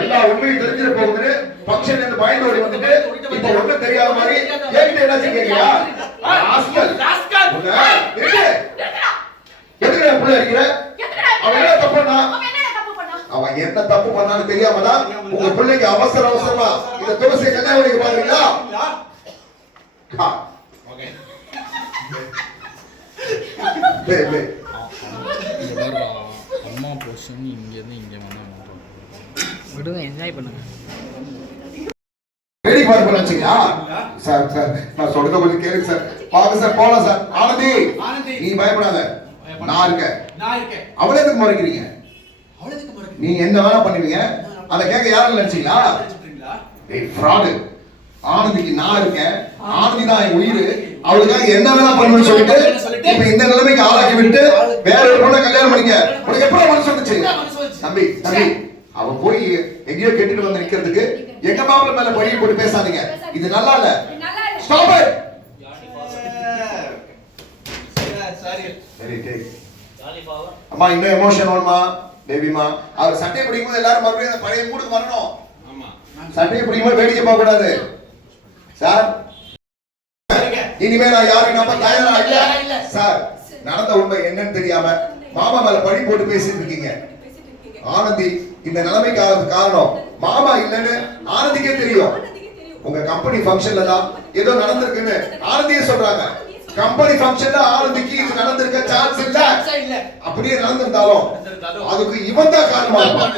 எல்லா உண்மையும் தெரிஞ்சிட போகுது. ஃபங்க்ஷன் இருந்து பயந்து ஓடி வந்துட்டு இப்ப ஒண்ணும் தெரியாத மாதிரி என்கிட்ட என்ன கேக்குறியா? ராஸ்கல் எதுக்கு புள்ள அடிக்கிற? அவன் என்ன தப்பு பண்ணா? அவன் என்ன தப்பு பண்ணான்னு தெரியாமதான் உங்க பிள்ளைக்கு அவசர அவசரமா இந்த துளசி கல்யாணம் பாக்குறீங்களா? அம்மா போர்ஷன் இங்க இருந்து இங்க வந்தா விடுங்க, என்ஜாய் பண்ணுங்க. ரெடி ஃபார் பண்ணீங்களா சார்? சார் நான் சொல்றத கொஞ்சம் கேளுங்க சார். பாருங்க சார், போலாம் சார். ஆனந்தி நீ பயப்படாத, நான் இருக்கேன். அவளே எதுக்கு மறைக்கிறீங்க? நீங்க என்ன வேணா பண்ணுவீங்க, அத கேட்க யாரும் நினைச்சீங்களா? ஏய் ஃப்ராட். ஆனந்திக்கு நான் இருக்கேன், ஆனந்தி தான் என் உயிர், அவளுக்காக என்ன வேணா பண்ணுவேன்னு சொல்லிட்டு இப்ப இந்த நிலைமைக்கு ஆளாக்கி விட்டு வேற ஒரு பொண்ணை கல்யாணம் பண்ணிக்க உனக்கு எப்ப மனசு வந்துச்சு? தம்பி தம்பி, அவன் போய் எங்கேயோ கெட்டுட்டு வந்து நிக்கிறதுக்கு எங்க மாப்பிள்ள மேல பழிய போட்டு பேசாதீங்க. இது நல்லா இல்ல. Stop it. அம்மா இன்னும் எமோஷன் வருமா பேபிமா? அவர் சட்டையை பிடிக்கும்போது எல்லாரும் மறுபடியும் அந்த பழைய மூடுக்கு வரணும். சட்டையை பிடிக்கும்போது வேடிக்கை பார்க்க கூடாது சார். இனிமே நான் யாரும் நம்ப தயாரா இல்ல சார். நடந்த உண்மை என்னன்னு தெரியாம மாமா மேல பழி போட்டு பேசிட்டு இருக்கீங்க. ஆனந்தி இந்த நிலைமைக்கு காரணம் மாமா இல்லன்னு ஆனந்திக்கே தெரியும். உங்க கம்பெனி ஃபங்க்ஷன்ல தான் ஏதோ நடந்திருக்குன்னு ஆனந்தியே சொல்றாங்க. கம்பெனி ஃபங்க்ஷன்ல ஆனந்திக்கு இது நடந்திருக்க சான்ஸ் இல்ல. அப்படியே நடந்திருந்தாலும் அதுக்கு இவன் தான் காரணமா இருப்பான்.